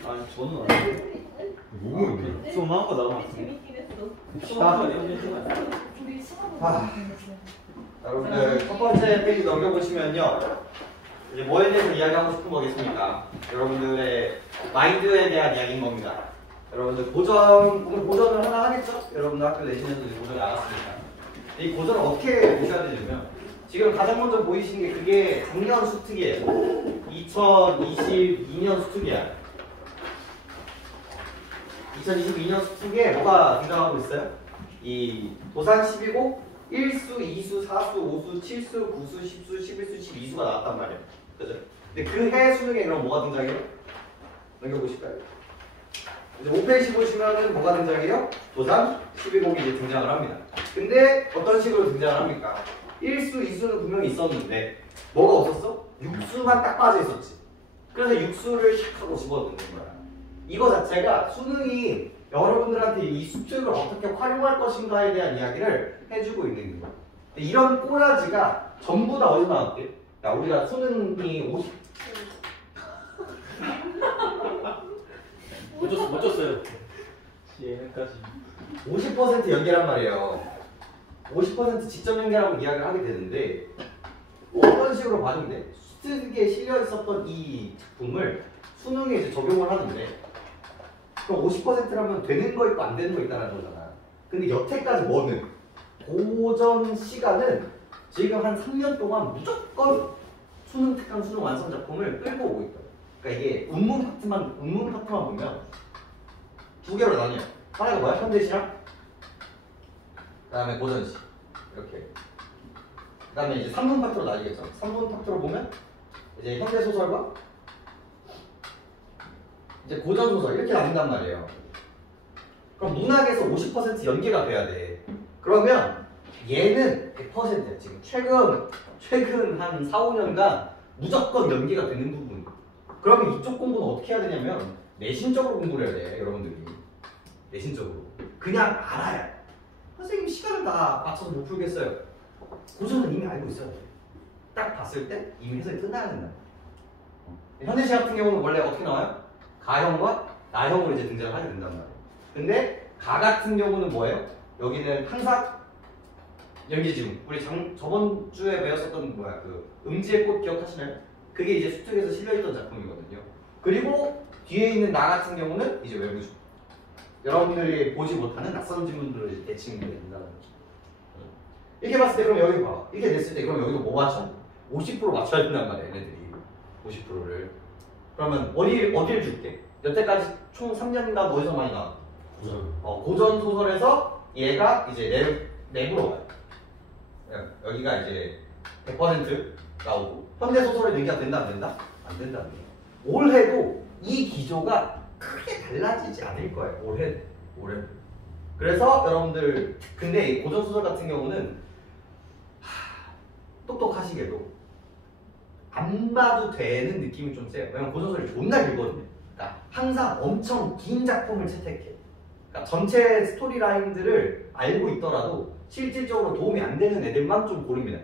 아니 저는 아니에요. 뭐고? 수업 한거 나가면 재밌긴 했어. 수업 여러분들 첫 번째 페이지 넘겨보시면요, 이제 뭐에 대해서 이야기하고 싶은 거겠습니까? 여러분들의 마인드에 대한 이야기인 겁니다. 여러분들 오늘 고전을 하나 하겠죠? 여러분들 학교 내신에서 이제 고전이 나왔으니까 이 고전을 어떻게 보셔야 되냐면, 지금 가장 먼저 보이시는 게 그게 작년 수특이에요. 2022년 수특이야. 2022년 수특에 뭐가 등장하고 있어요? 이 도산 12곡 1수, 2수, 4수, 5수, 7수, 9수, 10수, 11수, 12수가 나왔단 말이에요. 그죠? 근데 그 해 수능에 그럼 뭐가 등장해요? 넘겨보실까요? 이제 5페이지 보시면은 뭐가 등장해요? 도산 12곡이 이제 등장을 합니다. 근데 어떤 식으로 등장을 합니까? 1수, 2수는 분명히 있었는데 뭐가 없었어? 6수만 딱 빠져 있었지. 그래서 6수를 샥 하고 집어넣는 거야. 이거 자체가 수능이 여러분들한테 이 수특을 어떻게 활용할 것인가에 대한 이야기를 해주고 있는 거예요. 이런 꼬라지가 전부 다 어디서 나왔대? 야, 우리가 수능이 50... 멋졌어요. 얘는까지 50% 연계란 말이에요. 50% 직접 연계라고 이야기를 하게 되는데, 어떤 식으로 반응돼? 수특에 실려 있었던 이 작품을 수능에 이제 적용을 하는데, 그럼 50%라면 되는 거 있고 안 되는 거 있다는 거잖아. 근데 여태까지 뭐는? 고전 시간은 지금 한 3년 동안 무조건 수능 특강 수능 완성 작품을 끌고 오고 있거든. 그러니까 이게 운문 파트만 보면 두 개로 나뉘어요. 하나가 뭐야? 현대시랑 그 다음에 고전시. 이렇게. 그 다음에 이제 3분 파트로 나뉘겠죠. 3분 파트로 보면 이제 현대소설과 이제 고전소설 이렇게 나눈단 말이에요. 그럼 문학에서 50% 연계가 돼야 돼. 그러면 얘는 100%야. 지금 최근 한 4, 5년간 무조건 연계가 되는 부분. 그러면 이쪽 공부는 어떻게 해야 되냐면 내신적으로 공부를 해야 돼. 여러분들이 내신적으로 그냥 알아야. 선생님 시간을 다 맞춰서 못 풀겠어요. 고전은 이미 알고 있어야 돼. 딱 봤을 때 이미 해석이 끝나야 된다. 현대시 같은 경우는 원래 어떻게 나와요? 가형과 나형으로 이제 등장을 하게 된단 말이에요. 근데 가 같은 경우는 뭐예요? 여기는 항상 연기지문. 우리 저번 주에 배웠었던 그 음지의 꽃 기억하시나요? 그게 이제 수특에서 실려있던 작품이거든요. 그리고 뒤에 있는 나 같은 경우는 이제 외부주. 여러분들이 보지 못하는 낯선 지문들을 이제 대칭이 된다는 거죠. 이렇게 봤을 때 그럼 여기 봐봐. 이렇게 됐을 때 그럼 여기도 뭐 맞춰? 50% 맞춰야 된단 말이야, 얘네들이. 50%를. 그러면 어디를 줄게? 여태까지 총 3년간 어디서 많이 나왔어? 고전 소설에서 얘가 이제 랩으로 가요. 여기가 이제 100% 나오고, 현대 소설에 연기가 된다 안 된다? 안 된다는 거예요. 올해도 이 기조가 크게 달라지지 않을 거예요. 올해. 그래서 여러분들, 근데 이 고전 소설 같은 경우는 똑똑하시게도 안 봐도 되는 느낌이 좀 세요. 왜냐면 고전소설이 존나 길거든요. 그러니까 항상 엄청 긴 작품을 채택해. 그러니까 전체 스토리라인들을 알고 있더라도 실질적으로 도움이 안 되는 애들만 좀 고릅니다.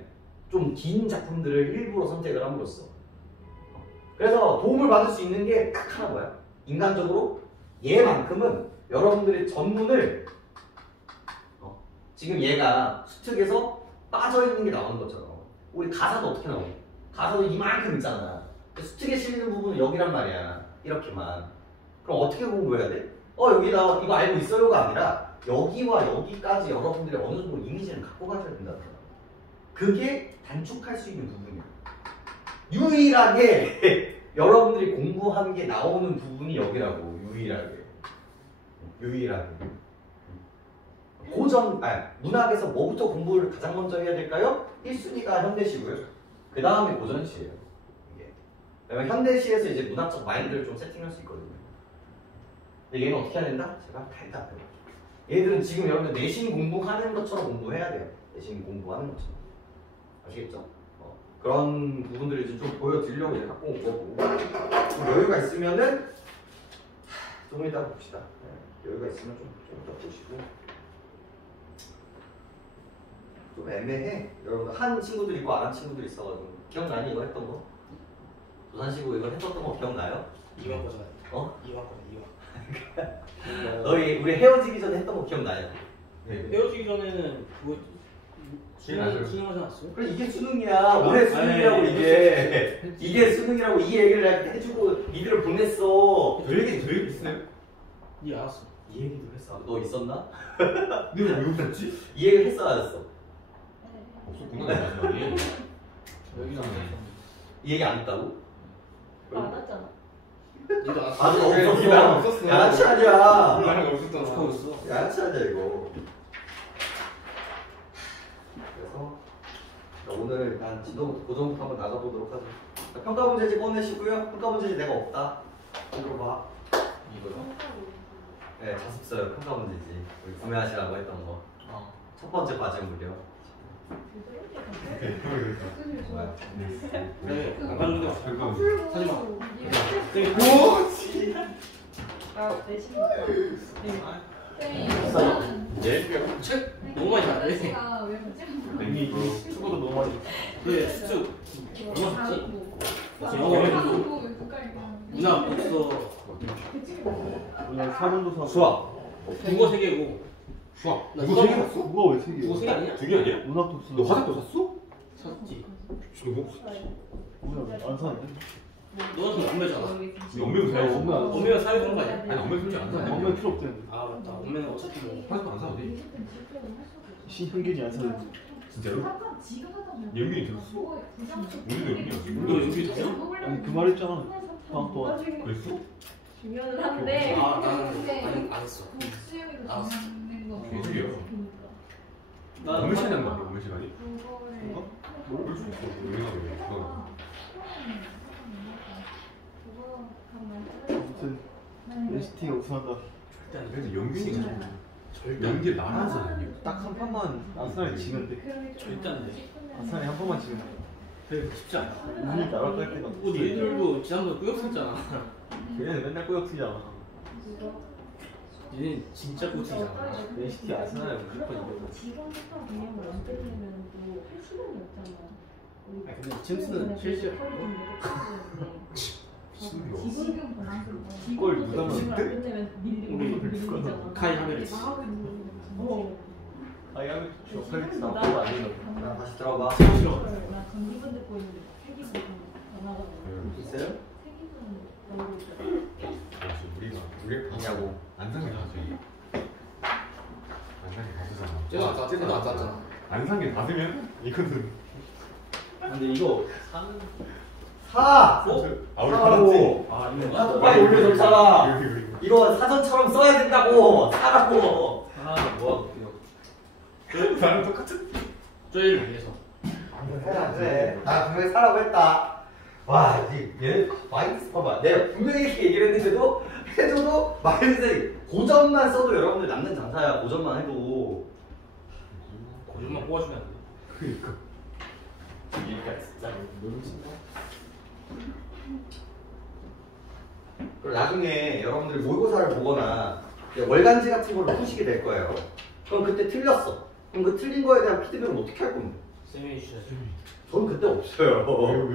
좀 긴 작품들을 일부러 선택을 함으로써. 그래서 도움을 받을 수 있는 게 딱 하나 뭐야? 인간적으로 얘만큼은 여러분들의 전문을 지금 얘가 수특에서 빠져있는 게 나오는 것처럼 우리 가사도 어떻게 나오냐? 가사도 이만큼 있잖아. 수특에 실리는 부분은 여기란 말이야. 이렇게만. 그럼 어떻게 공부해야 돼? 여기다 이거 알고 있어요가 아니라 여기와 여기까지 여러분들이 어느 정도 이미지를 갖고 가셔야 된다는 거야. 그게 단축할 수 있는 부분이야. 유일하게 여러분들이 공부한 게 나오는 부분이 여기라고. 유일하게. 문학에서 뭐부터 공부를 가장 먼저 해야 될까요? 1순위가 현대시고요. 그 다음에 고전시예요. 왜냐면 현대시에서 이제 문학적 마인드를 좀 세팅할 수 있거든요. 근데 얘는 어떻게 해야 된다? 제가 다 했다. 얘들은 지금 여러분들 내신 공부하는 것처럼 공부해야 돼요. 내신 공부하는 것처럼. 아시겠죠? 그런 부분들을 좀 보여드리려고 이제 갖고 온 거고. 좀 여유가 있으면은 좀 이따 봅시다. 여유가 있으면 좀 이따 보시고. 좀 애매해. 여러분 한 친구들 있고 안 한 친구들 있어가지고 기억나니 이거 했던 거? 도산시고 이거 했었던 거 기억나요? 이번 거잖아요. 어? 이와. 너희 우리 헤어지기 전에 했던 거 기억나요? 헤어지기 전에는 그거 기억나죠? 수능하지 않았어요? 그래 이게 수능이야. 올해 수능이라고 아니, 이게. 이게 수능이라고 이 얘기를 해주고 니들을 보냈어. 저 얘기 있어요? 니 알았어. 이 얘기도 했어. 너 있었나? 내가 왜 없었지? 이 얘기를 했어 안 했어? 없었구나 마지막에. 여기서 안 했어. 이 얘기 안 했다고? 맞았잖아. 니도 알았어. 아, 너 그래, 없었어. 니랑 없었어. 양아치 아니야. 나랑 없었잖아. 하고 있어. 양아치 아니야 이거. 그래서 자, 오늘 일단 지도 고정부터 한번 나가보도록 하죠. 자, 평가 문제지 꺼내시고요. 평가 문제지 내가 없다. 이거 봐. 이거요? 네, 자습서요. 평가 문제지. 우리 구매하시라고 했던 거. 첫 번째 과제물이요. 네, 안 가는 데 잠깐만. 사지 마. 오! 씨. 아, 내신이니까. 예? 책 너무 많이 안 돼. 이미 수고도 너무 많이. 그래, 수주. 얼마 줬지? 영어 해도 문학 독서 오늘 사문도 수학. 국어 3개고 수학. 나 이거 수학- 3개 샀어? 국어 왜 3개? 국어 3개 아니야? 2개 아니야? 문학도 없어. 너 화장도 샀어? 샀지. 너 뭐 샀지? 오늘 안 사는데? 너는 돈 엄매잖아. 너 엄매도 사야지. 엄매 안 사. 엄매가 사야 되는 거 아니야? 아니 엄매 솔직히 안 사네. 엄매 필요 없대. 아 맞다. 엄매는 어차피 뭐 화장도 안 사도 돼. 신현균이 안 사는데. 진짜로? 연균이 들었어? 우리도 연균이었지. 너 연기 됐어? 아니 그 말 했잖아. 방학 동안. 그랬어? 중요는 한데. 아 나는 안 했어. 개죽이야. 나 오늘 시간이 안 나네. 오늘 시간이? 그런가? 모를 수 있어. 우리가 왜? 너. 아무튼 NCT가 우승한다. 일단 그래도 연균이가 절대 연기 나라잖아. 딱 한 판만 아스날이 지는데. 절대 안 돼. 아스날이 한 판만 지면 그래 쉽지 않아. 운이 나갈 것 같긴 뭐 얘들도 지난번에 꾸역했잖아. 걔네는 맨날 꼬역쓰잖아. 얘는 진짜 꽂히잖아. NCT 아스날은 무조건 이겨. 지금 했던 개념을 얹으면은 또할 시간이 없잖아. 아니, 근데 챔스는 첼시야. 골 무덤은 카이 하메르츠. 아이하면 저칼리트 나오고 안 되는 거. 자, 다시 들어봐. 싫어. 나 전기분 듣고 있는데 세기분 전화가 있어요? 세기분 나오고 있어. 우리가 있냐고. 안산게 다 저기. 안산게 다 쓰잖아. 쟤도 안 쌌잖아. 안산게 다 쓰면 이거는. 근데 이거 상 4! 아 우리 받았지. 아 이거 야, 빨리 올려줬잖아. 이거 사전처럼 써야 된다고. 4라고. 하나 모아볼게요. 나랑 똑같은. 저희를 위해서. 그래. 나 분명히 4라고 했다. 와, 얘는 마이너스 봐봐. 내가 분명히 이렇게 얘기를 했는데도 해줘도 마이너스 고점만 써도 여러분들 남는 장사야. 고점만 해도. 고정만 뽑아주면 안 돼. 그니까. 얘가 진짜 너무 친다. 그리고 나중에 여러분들이 모의고사를 보거나 이제 월간지 같은 거를 푸시게 될 거예요. 그럼 그때 틀렸어. 그럼 그 틀린 거에 대한 피드백은 어떻게 할 겁니까? 쌤이 해주셔야죠. 저는 그때 없어요. 왜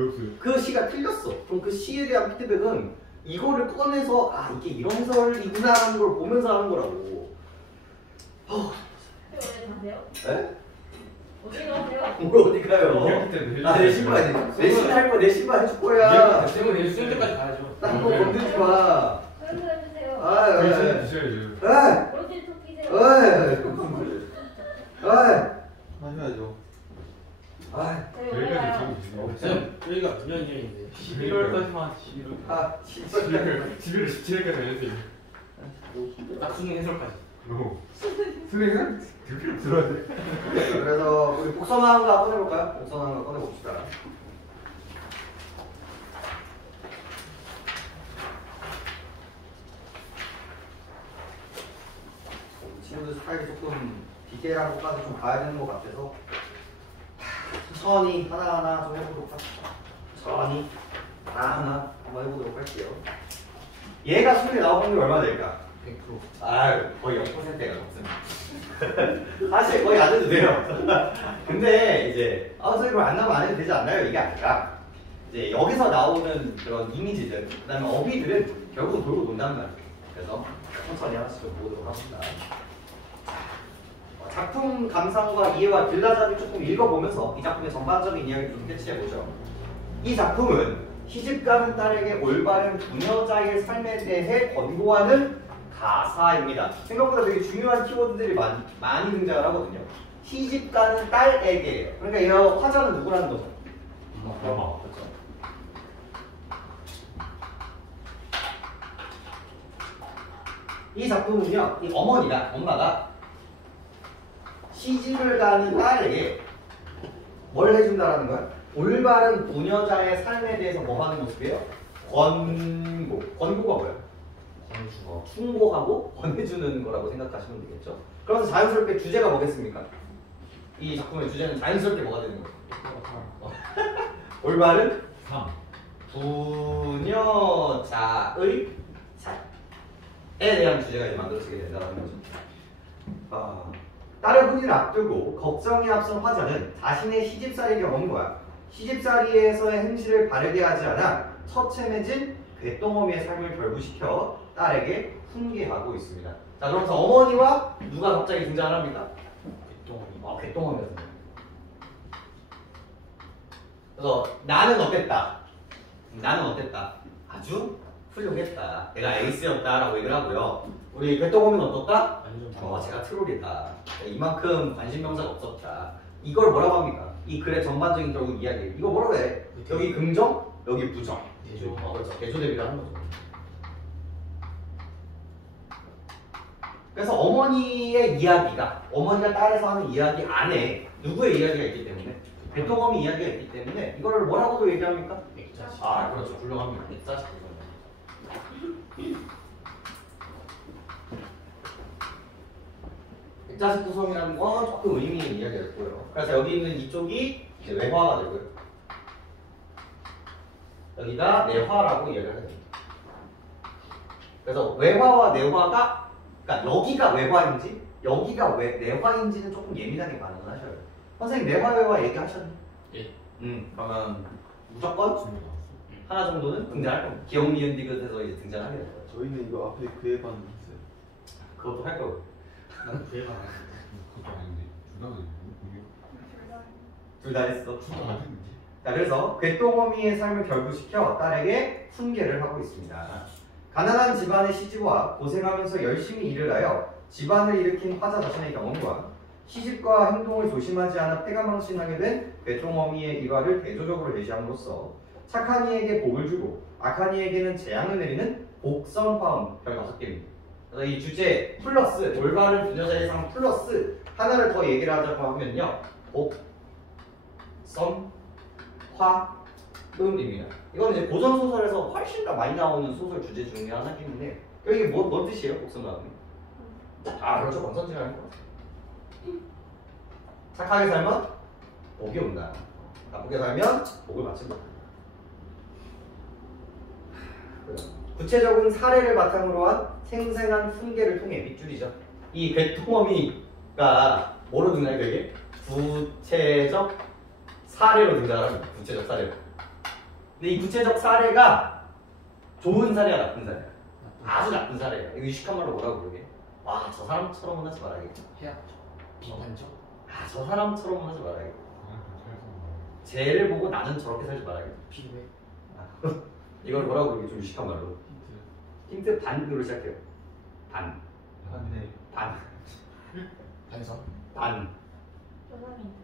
없어요? 그 시가 틀렸어. 그럼 그 시에 대한 피드백은 이거를 꺼내서 아 이게 이런 해설이구나라는 걸 보면서 하는 거라고. 어디 가세요? 에? 어디 가세요? 뭘 어디 가요? 이학기 때는 아, 내 신발 내 신발 할 거 내 신발 해줄 거야. 쌤은 내일 수능 때까지 가야죠. 딴거 건들지 마. 그래서 해주세요. 아, 드셔야죠. 프로틴 토끼세요. 하셔야죠. 저희 여기까지 올라가요. 지금 쌤, 저희가 9년 1년인데 11월까지만 11월. 아, 진짜. 11월 17일까지 해야지. 딱 수능 해설까지. 수능은 들어야 돼. 그래서 우리 복선하는 거 꺼내볼까요? 복선하는 거 꺼내봅시다. 친구들 스타일이 조금 디테일한 것까지 좀 봐야 되는 것 같아서 천천히 하나하나 좀 해보도록 합시다. 천천히 하나하나 한번 해보도록 할게요. 얘가 수능에 나올 확률이 얼마나 될까? 100%. 아, 거의 0%가 넘습니다. 사실 거의 안 해도 돼요. 근데 이제 선생님 안 나면 안 해도 되지 않나요? 이게 아니라 이제 여기서 나오는 그런 이미지들, 그다음에 어휘들은 결국은 돌고 논다는 말이에요. 그래서 천천히 하나씩 좀 보도록 합니다. 작품 감상과 이해와 길라잡이 조금 읽어보면서 이 작품의 전반적인 이야기를 좀 캐치해보죠. 이 작품은 시집가는 딸에게 올바른 부녀자의 삶에 대해 권고하는 가사입니다. 생각보다 되게 중요한 키워드들이 많이 등장을 하거든요. 시집가는 딸에게. 그러니까 이 화자는 누구라는 거죠? 그렇죠. 이 작품은요, 이 엄마가 시집을 가는 딸에게 뭘 해준다라는 거야? 올바른 부녀자의 삶에 대해서 뭐 하는 모습이에요? 권고가 뭐야? 충고하고 권해주는 거라고 생각하시면 되겠죠. 그러면서 자연스럽게 주제가 뭐겠습니까? 이 작품의 주제는 자연스럽게 뭐가 되는 거예요? 올바른 부녀자의 삶에 대한 주제가 이제 만들어지게 된다는 거죠. 딸의 혼인을 앞두고 걱정이 앞선 화자는 자신의 시집살이 경험과 시집살이에서의 행실을 바르게 하지 않아 처참해진 곶동어미의 삶을 결부시켜 딸에게 훈계하고 있습니다. 자, 그러면서 어머니와 누가 갑자기 등장을 합니까? 곶동어미가 등장. 그래서 나는 어땠다? 아주 훌륭했다. 내가 에이스였다라고 얘기를 하고요. 우리 곶동어미는 어떻다? 제가 트롤이다. 이만큼 관심명사가 없었다. 이걸 뭐라고 합니까? 이 글의 전반적인 결국 이야기. 이거 뭐라고 해? 여기 긍정, 여기 부정. 그렇죠. 대조 대비를 하는 거죠. 그래서 어머니의 이야기가, 어머니가 딸에서 하는 이야기 안에 누구의 이야기가 있기 때문에, 곶동어미 이야기가 있기 때문에 이거를 뭐라고도 얘기합니까? 그렇죠. 훌륭합니다. 액자식 구성이라는 건 조금 의미 있는 이야기가 있고요. 그래서 여기 있는 이쪽이 이제 외화가 되고요. 여기가 내화라고 이야기를 해요. 그래서 외화와 내화가, 그러니까 여기가 외화인지 여기가 내화인지는 조금 예민하게 반응을 하셔야 돼요. 선생님 내화 외화 얘기하셨니? 예. 그러면 무조건 하나 정도는 등장할 겁니다. 기억 니은 디귿에서 이제 등장하게 될 거예요. 저희는 이거 앞에 그에 반응 있어요. 그것도 할 거고. 난 그애가 그것도 아닌데 둘 다 했어. 둘다 아닌데. 자, 그래서 곶동어미의 삶을 결부시켜 딸에게 훈계를 하고 있습니다. 가난한 집안의 시집와 고생하면서 열심히 일을 하여 집안을 일으킨 화자 자신의 경험과 시집과 행동을 조심하지 않아 패가망신하게 된 곶동어미의 일화를 대조적으로 제시함으로써 착한 이에게 복을 주고 악한 이에게는 재앙을 내리는 복선화음 별 5개입니다. 그래서 이 주제 플러스 올바른 부녀자의 삶 플러스 하나를 더 얘기를 하자고 하면요, 복선화음입니다. 이거는 이제 고전 소설에서 훨씬 더 많이 나오는 소설 주제 중에 하나긴 한데 여기 뭔 뜻이에요? 복선화음이? 그렇죠. 권선징하는 거. 착하게 살면 복이 온다. 나쁘게 살면 복을 받친다. 구체적인 사례를 바탕으로 한 생생한 훈계를 통해 밑줄이죠. 이 곶동어미가 뭐로 등장해요? 되게 구체적 사례로 등장을 합니다. 구체적 사례로. 근데 이 구체적 사례가 좋은 사례야, 나쁜 사례야? 아주 나쁜 사례야. 이거 유식한 말로 뭐라고 그러게? 저 사람처럼은 하지 말아야겠다. 해악적, 비판적. 저 사람처럼은 하지 말아야겠다. 쟤를 보고 나는 저렇게 살지 말아야겠다. 필요해. 이걸 뭐라고 그러게? 좀 유식한 말로. 힌트 반으로 시작해요. 반. 반성. 여성인데.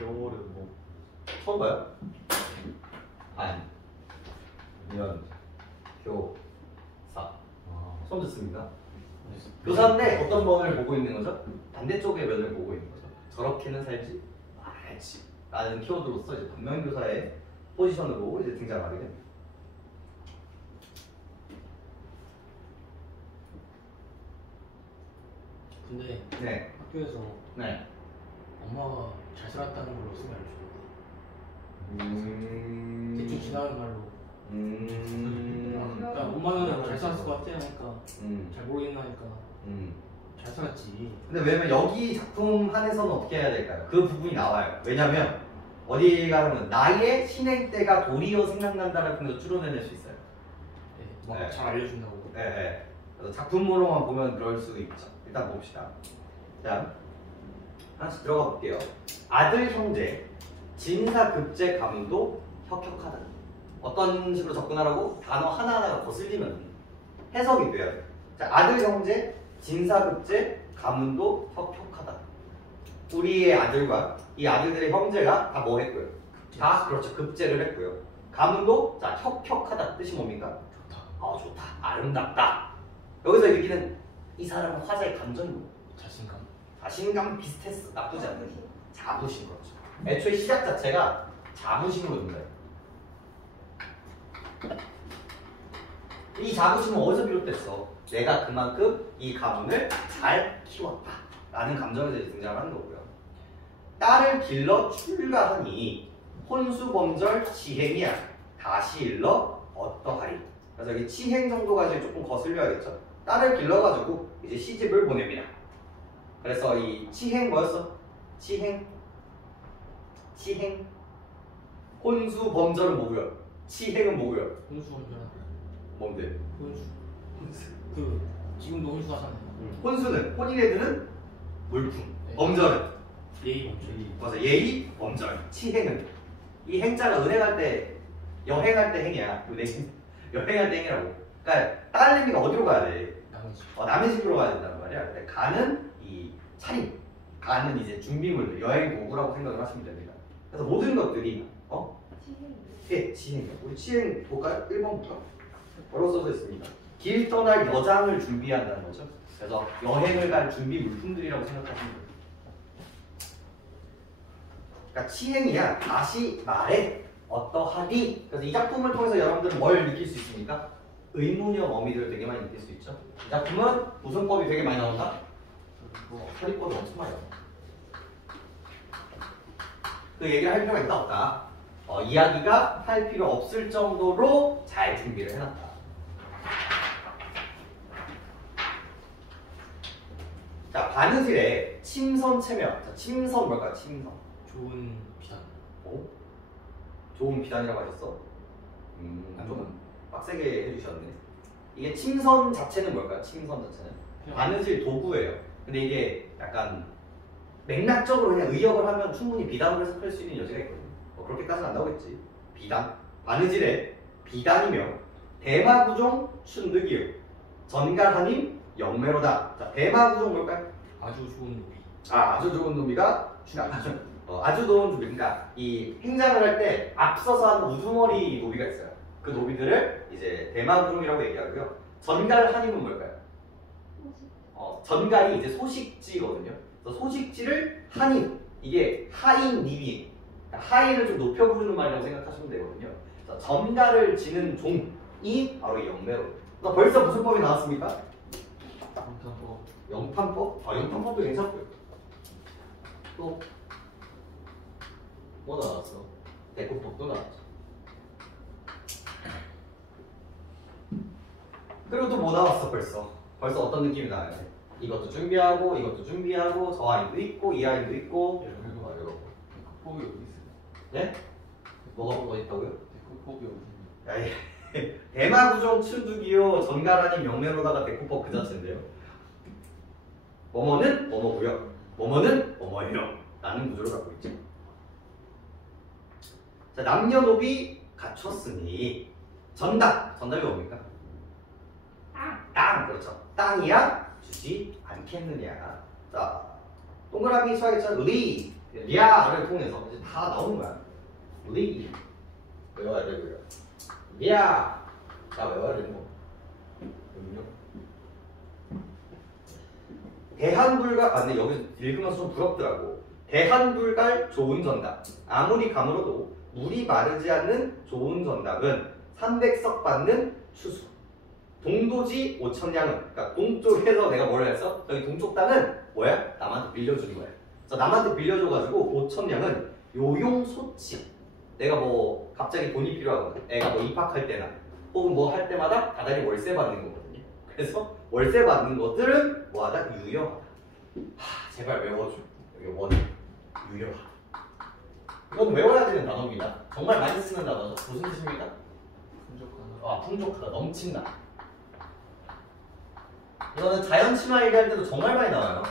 영어로 뭐 처음 봐요? 교사. 처음 듣습니다. 교사인데 어떤 면을 보고 있는 거죠? 반대쪽의 면을 보고 있는 거죠. 저렇게는 살지 말지 라는 키워드로서 이제 반면교사의 포지션으로 이제 등장하게 됩니다. 근데 네. 학교에서 네. 엄마가 잘 살았다는 걸로 쓰면 안 좋아. 대충 지나가는 말로 그러니까 5만 원은 잘 살았을 것 같아 하니까 잘 모르겠나 하니까 잘 살았지. 근데 왜냐면 여기 작품 한에서는 어떻게 해야 될까요? 그 부분이 나와요. 왜냐면 어디 가면 나의 신행 때가 도리어 생각난다를 통해서 추론해낼 수 있어요. 네, 잘 알려준다고. 네, 네. 그래서 작품으로만 보면 그럴 수 있죠. 일단 봅시다. 자, 하나씩 들어가 볼게요. 아들 형제, 진사급제 감도 혁혁하다. 어떤 식으로 접근하라고? 단어 하나하나가 거슬리면 해석이 돼야 돼. 자, 아들 형제, 진사급제 가문도 혁혁하다. 우리의 아들과 이 아들들의 형제가 다 뭐 했고요? 다 그렇죠. 급제를 했고요. 가문도 자 혁혁하다 뜻이 뭡니까? 좋다. 좋다. 아름답다. 여기서 느끼는 이 사람은 화자의 감정이 뭐예요? 자신감. 자신감 비슷했어. 나쁘지 않은 자부심 그렇죠. 애초에 시작 자체가 자부심으로 된다. 이 자부심은 어디서 비롯됐어? 내가 그만큼 이 가문을 잘 키웠다 라는 감정에서 등장하는 거고요. 딸을 길러 출가하니 혼수범절 치행이야 다시 일러 어떠하리. 그래서 여기 치행 정도가 이제 조금 거슬려야겠죠. 딸을 길러가지고 이제 시집을 보냅니다. 그래서 이 치행 뭐였어? 치행 혼수범절은 뭐고요? 치행은 뭐고요? 혼수 혼자. 뭔데? 혼수. 그 지금도 혼수하잖아요. 혼수는 혼인애들은 물품, 네. 범절은 예의 범죄. 맞아 예의, 범절, 치행은 이 행자가 은행할 때 여행할 때 행이야. 은행 여행할 때 행이라고. 그러니까 딸내미가 어디로 가야 돼? 남의 집. 남의 집으로 가야 된단 말이야. 근데 가는 이 차림, 가는 이제 준비물, 여행 도구라고 생각을 하시면 됩니다. 그래서 모든 것들이 치행. 우리 치행 볼까요? 1번 볼까? 뭐라고 써져 있습니다. 길 떠날 여장을 준비한다는 거죠. 그래서 여행을 갈 준비 물품들이라고 생각하시면 돼요. 그러니까 치행이야. 다시 말해 어떠하디. 그래서 이 작품을 통해서 여러분들은 뭘 느낄 수 있습니까? 의문형 어미들을 되게 많이 느낄 수 있죠. 이 작품은 구성법이 되게 많이 나온다. 서리법이 엄청 많이 나온다. 그 얘기를 할 필요가 있다 없다. 이야기가 할 필요 없을 정도로 잘 준비를 해놨다. 자, 바느질의 침선체면. 자, 침선 뭘까요? 침선. 좋은 비단. 오? 좋은 비단이라고 하셨어? 좀 빡세게 해주셨네. 이게 침선 자체는 뭘까요? 침선 자체는? 바느질 도구예요. 근데 이게 약간 맥락적으로 그냥 의역을 하면 충분히 비단으로 해석할 수 있는 여지가 있거든요. 그렇게까지는 안 나오겠지. 비단. 바느질의 비단이며 대마구종 춘득이요. 전갈하님 영매로다. 자, 대마구종 뭘까요? 아주 좋은 노비. 아주 좋은 놈이가 아주 좋은 노비. 그러니까 이 행장을 할 때 앞서서 하는 우두머리 노비가 있어요. 그 노비들을 이제 대마구종이라고 얘기하고요. 전갈하님은 뭘까요? 전갈이 이제 소식지거든요. 그래서 소식지를 하인, 이게 하인님이 하인을 좀 높여 부르는 말이라고 생각하시면 되거든요. 그래서 전갈을 지는 종이 바로 이 영매로. 벌써 무슨 법이 나왔습니까? 영판법? 영판법도 괜찮고요. 또 뭐 나왔어? 대꾸법도 나왔죠. 그리고 또 뭐 나왔어 벌써? 벌써 어떤 느낌이 나요? 이것도 준비하고 이것도 준비하고 저 아이도 있고 이 아이도 있고 이러고. 대꾸법이 어디 있어요? 네? 뭐가 어디 있다고요? 대꾸법이 어디 있어요? 대마구종 춘두기요 전가라님 영매로다가 대꾸법 그 자체인데요. 뭐뭐는 뭐뭐고요. 뭐뭐는 뭐뭐예요. 라는 구조를 갖고 있죠. 자, 남녀노비 갖췄으니 정답이 뭡니까? 땅! 그렇죠. 땅이야 주지 않겠느냐. 자, 동그라미 쳐야겠죠? 리아를 통해서 이제 다 나오는 거야. 리 외워야 되고요. 리아 자 외워야 되는 거. 대한불가 근데 여기서 읽으면서 좀 부럽더라고. 대한불갈 좋은 정답. 아무리 감으로도 물이 마르지 않는 좋은 정답은 300석 받는 추수. 동도지 5천냥은 그러니까 동쪽에서 내가 뭘 했어? 여기 동쪽 땅은 뭐야? 남한테 빌려주는 거야. 그래서 남한테 빌려줘가지고 5천냥은 요용소치. 내가 뭐 갑자기 돈이 필요하거나 애가 뭐 입학할 때나 혹은 뭐 할 때마다 다달이 월세 받는 거거든요. 그래서 월세 받는 것들은 뭐하다? 유효하다. 제발 외워줘. 여기 원은 유효하다. 이건 외워야 되는 단어입니다. 정말 많이 쓰는 단어죠. 무슨 뜻입니까? 풍족하다. 풍족하다, 넘친다. 이거는 자연 친화 얘기할 때도 정말 많이 나와요.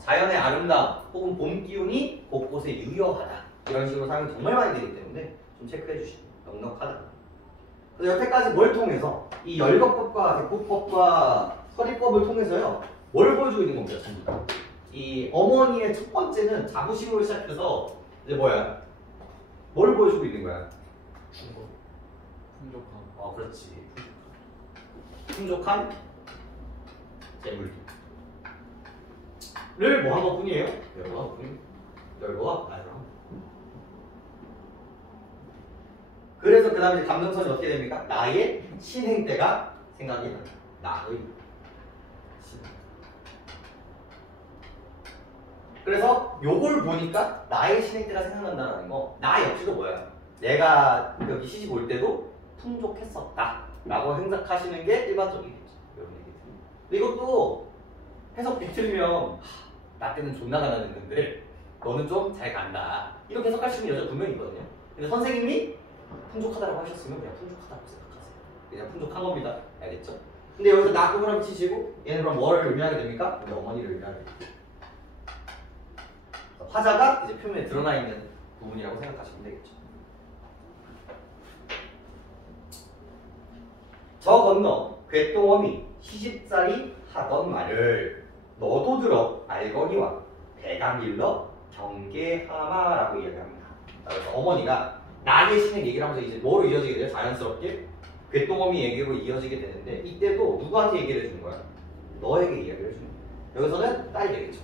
자연의 아름다움 혹은 봄 기운이 곳곳에 유효하다. 이런 식으로 사용이 정말 많이 되기 때문에 좀 체크해 주시면 넉넉하다. 그래서 여태까지 뭘 통해서 이 열거법과 대포법과 서리법을 통해서요. 뭘 보여주고 있는 겁니다. 전부 다. 이 어머니의 첫 번째는 자부심으로 시작해서 이제 뭐야? 뭘 보여주고 있는 거야? 풍족함. 그렇지. 풍족한 재물. 를 뭐 한 것뿐이에요? 열거가 뿐입니다. 열거가 나요. 그래서 그 다음에 감정선이 어떻게 됩니까? 나의 신행때가 생각이 난다. 나의 신행. 그래서 요걸 보니까 나의 신행때가 생각난다는 거, 나 역시도 뭐야? 내가 여기 시집 올 때도 풍족했었다 라고 생각하시는 게 일반적이겠죠. 이런 얘기들. 근데 이것도 해석 비틀면 나 때는 존나 가난했는데 너는 좀 잘 간다 이렇게 해석할 수 있는 여자 분명히 있거든요. 근데 선생님이 풍족하다고 하셨으면 그냥 풍족하다고 생각하세요. 그냥 풍족한 겁니다. 알겠죠? 근데 여기서 나 구분하면 치시고 얘는 그럼 뭐를 의미하게 됩니까? 우리 어머니를 의미하게 됩니다. 화자가 이제 표면에 드러나 있는 부분이라고 생각하시면 되겠죠. 저 건너 궤똥엄이 시집살이 하던 말을 너도 들어 알거니와 배가 밀러 경계하마라고 이야기합니다. 그래서 어머니가 나의 신의 얘기를 하면서 이제 뭐로 이어지게 돼요? 자연스럽게 궤똥엄이 얘기로 이어지게 되는데 이때도 누구한테 얘기를 해주는 거야? 너에게 이야기를 해주는 거야. 여기서는 딸이 되겠죠.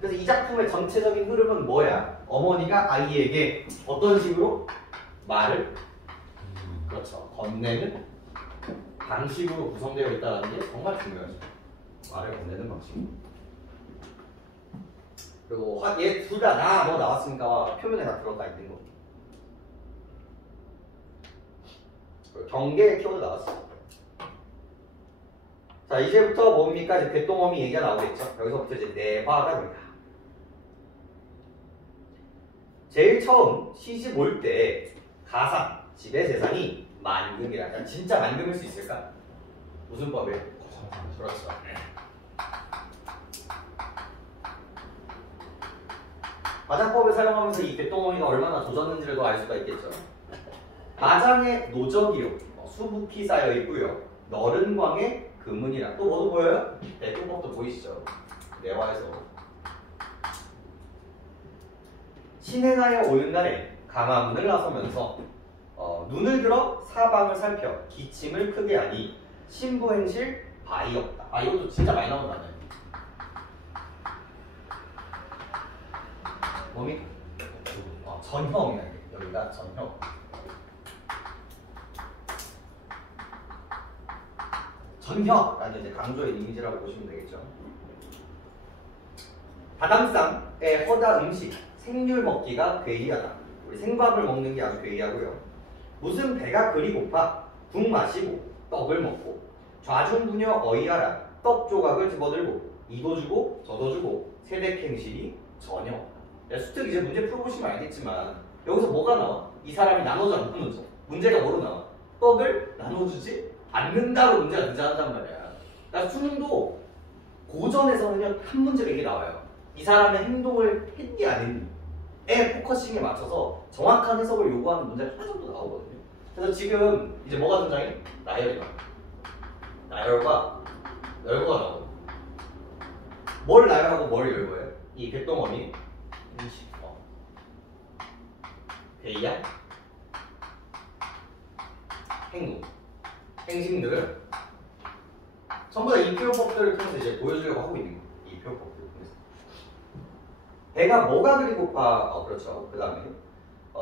그래서 이 작품의 전체적인 흐름은 뭐야? 어머니가 아이에게 어떤 식으로 말을 그렇죠. 건네는 방식으로 구성되어 있다는 게 정말 중요하죠. 말을 건네는 방식. 그리고 얘 둘 다 나, 너 나왔으니까 표면에 다 들어가 있는 거. 경계 키워드 나왔어. 자, 이제부터 뭡니까? 이제 궤똥엄이 얘기가 나오겠죠. 여기서부터 이제 내화가 됩니다. 제일 처음 시집 올 때 가상, 집의 재산이 만금이라. 그러니까 진짜 만금일 수 있을까? 무슨 법이에요? 그렇죠. 마장법을 사용하면서 이 궤똥어미가 얼마나 조졌는지를 더 알 수가 있겠죠. 마장에 노적이요, 수북히 쌓여 있고요. 너른 광에 금은이라. 또 뭐도 보여요? 대통법도 보이시죠? 내화에서 신행하여 오는 날에 강화문을 나서면서 눈을 들어 사방을 살펴 기침을 크게 하니 신부행실 바이 없다. 이것도 진짜 많이 나온 단어예요. 몸이 전형이야. 여기가 전형. 전형라는 이제 강조의 이미지라고 보시면 되겠죠. 바담쌈의 허다 음식, 생률 먹기가 괴이하다. 우리 생밥을 먹는 게 아주 괴이하고요. 무슨 배가 그리 고파 국 마시고 떡을 먹고 좌중부녀 어이하라 떡 조각을 집어들고 이도 주고 저도 주고 세대행실이 전혀 없다. 수특 이제 문제 풀어보시면 알겠지만 여기서 뭐가 나와? 이 사람이 나눠주지 않는 문제가 뭐로 나와? 떡을 나눠주지 않는다고 문제가 등장한단 말이야. 그러니까 수능도 고전에서는요 한 문제가 이게 나와요. 이 사람의 행동을 했니 안 했니에 포커싱에 맞춰서 정확한 해석을 요구하는 문제가 하나 정도 나오거든요. 그래서 지금 이제 뭐가 등장해? 나열이 나와. 나열과 열거가 나오고. 뭘 나열하고 뭘 열거예요? 이 궤똥어미 행식, 괴이한 행동, 행심들을 전부 다 이 표현법들을 통해서 이제 보여주려고 하고 있는 거예요. 이 표현법들을 통해서. 배가 뭐가 그리 고파? 그렇죠. 그 다음에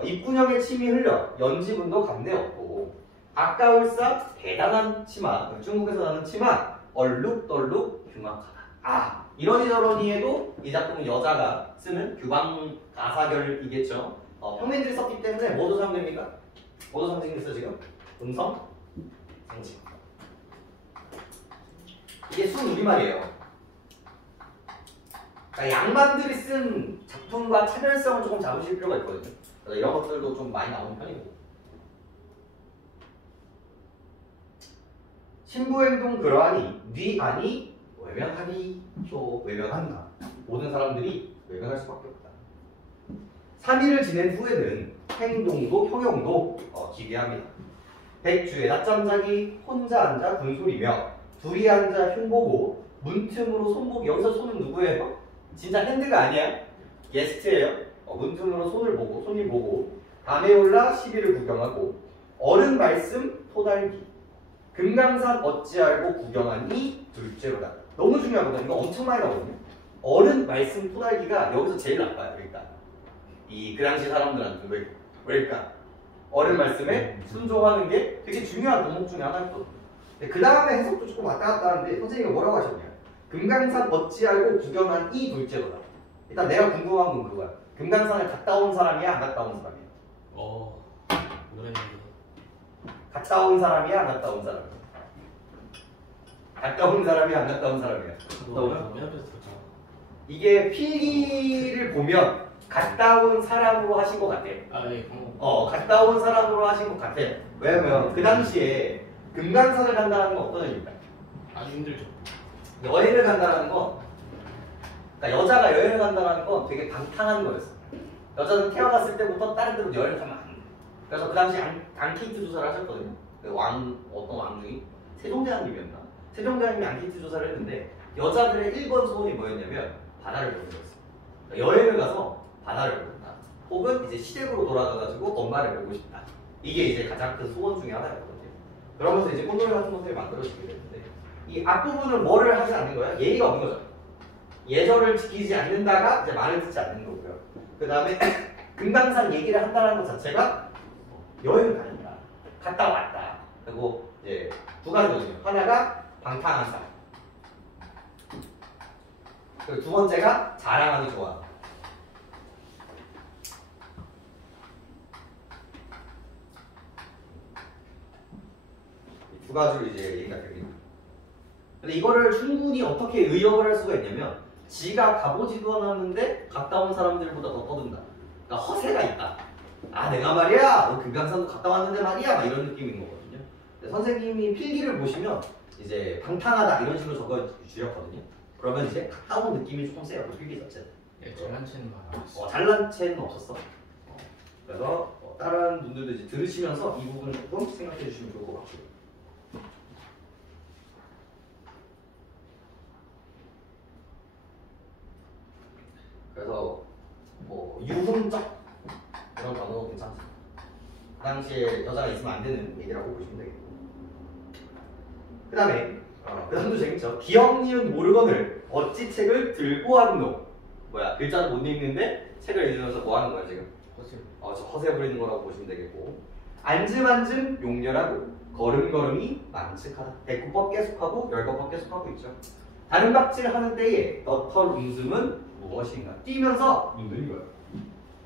입군형의 침이 흘려 연지분도 감내없고 아까울사 대단한 치마, 중국에서 나는 치마 얼룩덜룩 흉악하다. 이러니 저러니 해도 이 작품은 여자가 쓰는 규방 가사결이겠죠. 평면들이 썼기 때문에 뭐도 사용됩니까? 뭐도 상징이 있어 지금? 음성 상징. 이게 순우리말이에요. 그러니까 양반들이 쓴 작품과 차별성을 조금 잡으실 필요가 있거든요. 그래서 이런 것들도 좀 많이 나오는 편이고. 신부행동 그러하니 뉘 아니 외면하니 표 외면한다. 모든 사람들이 외면할 수밖에 없다. 3일을 지낸 후에는 행동도 형용도 기괴합니다. 백주에 낮잠 자기 혼자 앉아 군소리며 둘이 앉아 흉보고 문틈으로 손보기. 여기서 손은 누구예요? 진짜 핸드가 아니야. 게스트예요. 문틈으로 손을 보고 손이 보고 밤에 올라 시비를 구경하고 어른 말씀 토달기 금강산 어찌 알고 구경하니 둘째로다. 너무 중요하거든요. 이거 엄청 많이 나오거든요. 어른 말씀 토달기가 여기서 제일 나빠요. 일단 이 그 당시 사람들한테 왜일까? 어른 말씀에 순종하는 게 되게 중요한 덕목 중에 하나였거든요. 그 다음에 해석도 조금 왔다 갔다 하는데 선생님이 뭐라고 하셨냐? 금강산 어찌 알고 구경하니 둘째로다. 일단 내가 궁금한 건 그거야. 금강산을 갔다 온 사람이야? 안 갔다 온 사람이야? 노래는 갔다 온 사람이야? 안 갔다 온 사람이야? 갔다 온 사람이야? 안 갔다 온 사람이야? 맨 앞에서 들었잖아. 이게 필기를 보면 갔다 온 사람으로 하신 것 같아. 예. 갔다 온 사람으로 하신 것 같아. 왜냐면 그 당시에 금강산을 간다는 건 어떤 의미입니까? 아주 힘들죠. 여행을 간다는 건, 그러니까 여자가 여행을 간다는 건 되게 방탕한 거였어. 여자는 태어났을 때부터 다른 데로 여행을 가면 안 돼. 그래서 그 당시 앙케이트 조사를 하셨거든요. 어떤 왕중이 세종대왕님이었나? 세종대왕님이 앙케이트 조사를 했는데 여자들의 1번 소원이 뭐였냐면 바다를 보는 거였어요. 그러니까 여행을 가서 바다를 본다. 혹은 이제 시댁으로 돌아가가지고 엄마를 보고 싶다. 이게 이제 가장 큰 소원 중에 하나였거든요. 그러면서 이제 꽃놀이 같은 것들이 만들어지게 되는데 이 앞부분은 뭐를 하지 않는 거야? 예의가 없는 거죠. 예절을 지키지 않는다가 이제 말을 듣지 않는 거고요. 그 다음에 금강산 얘기를 한다는 것 자체가 여행을 다닌다. 갔다 왔다. 그리고 이제 두 가지거든요. 하나가 방탕한 사람. 그리고 두 번째가 자랑하기 좋아한다. 두 가지로 이제 얘기가 됩니다. 근데 이거를 충분히 어떻게 의역을 할 수가 있냐면 지가 가보지도 않았는데 갔다 온 사람들보다 더 떠든다. 그러니까 허세가 있다. 아 내가 말이야 너 금강산도 갔다 왔는데 말이야 막 이런 느낌인 거거든요. 선생님이 필기를 보시면 이제 방탕하다 이런 식으로 적어 주셨거든요. 그러면 이제 갔다 온 느낌이 조금 세요. 그 필기 자체는. 잘난 체는 많아. 잘난 체는 없었어. 그래서 다른 분들도 이제 들으시면서 이 부분을 조금 생각해 주시면 좋을 것 같고요. 그래서 뭐 유흥적 그런 단어도 괜찮습니다. 그 당시에 여자가 있으면 안 되는 얘기라고 보시면 되겠고. 그 다음에 그 다음도 재밌죠. 기억 니은 모르거늘 어찌 책을 들고 왔노. 뭐야 글자는 못 읽는데 책을 읽으면서 뭐 하는 거야 지금? 허세. 저 허세 부리는 거라고 보시면 되겠고. 앉음앉음 용렬하고 걸음걸음이 만측하다. 대꾸법 계속하고 열거법 계속하고 있죠. 다른 박질 하는 때에 너털 웃음은 무엇인가? 뛰면서 웃는 거예요.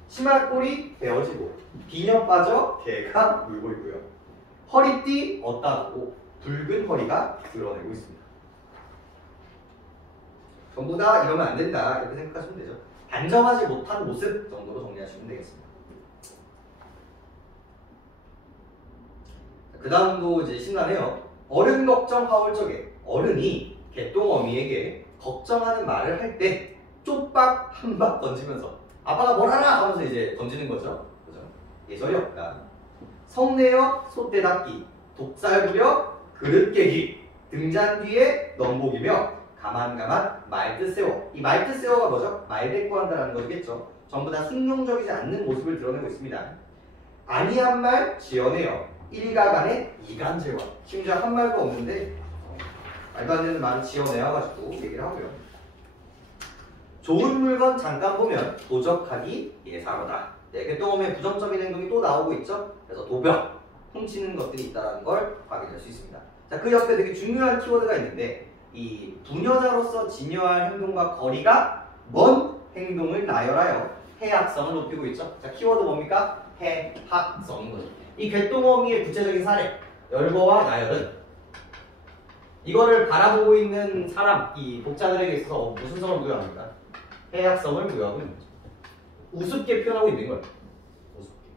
치마꼬리 베어지고 비녀 빠져 개가 물고 있고요. 허리띠 어따고 붉은 허리가 드러내고 있습니다. 전부 다 이러면 안 된다 이렇게 생각하시면 되죠. 단정하지 못한 모습 정도로 정리하시면 되겠습니다. 그 다음도 이제 신나네요. 어른 걱정 하올 적에 어른이 개똥어미에게 걱정하는 말을 할 때 쪽박 한 박 던지면서 아빠가 뭘 하나 하면서 이제 던지는 거죠. 그죠? 예절이 없다. 성내역 소떼닦기 독살 부려 그릇 깨기 등잔 뒤에 넘보기며 가만가만 말뜻세워. 이 말뜻세워가 뭐죠? 말대꾸한다라는 거겠죠. 전부 다 순종적이지 않는 모습을 드러내고 있습니다. 아니한 말 지어내어 일가간의 이간질화. 심지어 한 말도 없는데 말도 안 되는 말을 지어내어가지고 얘기를 하고요. 좋은 물건 잠깐 보면 도적하기 예사로다. 네, 개똥어미의 부정적인 행동이 또 나오고 있죠. 그래서 도벽, 훔치는 것들이 있다는 걸 확인할 수 있습니다. 자, 그 옆에 되게 중요한 키워드가 있는데 이 부녀자로서 지녀할 행동과 거리가 먼 행동을 나열하여 해학성을 높이고 있죠. 자, 키워드 뭡니까? 해학성인 거죠. 이 궤동어미의 구체적인 사례, 열거와 나열은 이거를 바라보고 있는 사람, 이 독자들에게 있어서 무슨 성을 부여합니까? 해학성을 부여하고 있는 거죠. 우습게 표현하고 있는 거예요. 우습게.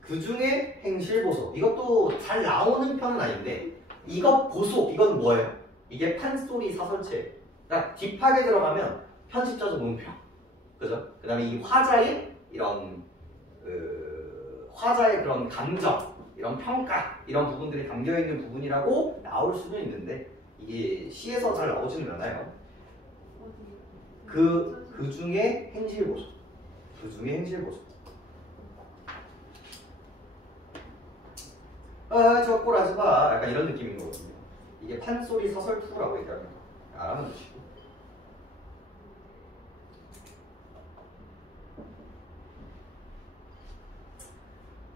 그 중에 행실보소. 이것도 잘 나오는 편은 아닌데, 이것 보소. 이건 뭐예요? 이게 판소리 사설체. 그러니까 딥하게 들어가면 편집자적 논평. 그죠? 그 다음에 이 화자의 이런, 화자의 그런 감정, 이런 평가, 이런 부분들이 담겨있는 부분이라고 나올 수는 있는데, 이게 시에서 잘 나오지는 않아요. 그 중에 행실보소. 그 중에 행실보소. 저 꼴하지 마. 약간 이런 느낌인 거거든요. 이게 판소리 서설투라고 얘기합니다. 알아만 두시고.